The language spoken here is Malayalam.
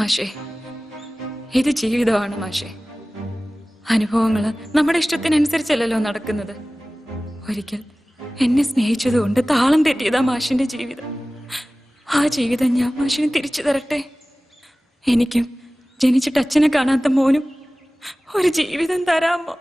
മാഷേ, ഇത് ജീവിതമാണ് മാഷേ. അനുഭവങ്ങൾ നമ്മുടെ ഇഷ്ടത്തിനനുസരിച്ചല്ലല്ലോ നടക്കുന്നത്. ഒരിക്കൽ എന്നെ സ്നേഹിച്ചതുകൊണ്ട് താളം തെറ്റിയതാ മാഷിന്റെ ജീവിതം. ആ ജീവിതം ഞാൻ മാഷിന് തിരിച്ചു തരട്ടെ. എനിക്കും ജനിച്ചിട്ട് അച്ഛനെ കാണാത്ത മോനും ഒരു ജീവിതം തരാമോ?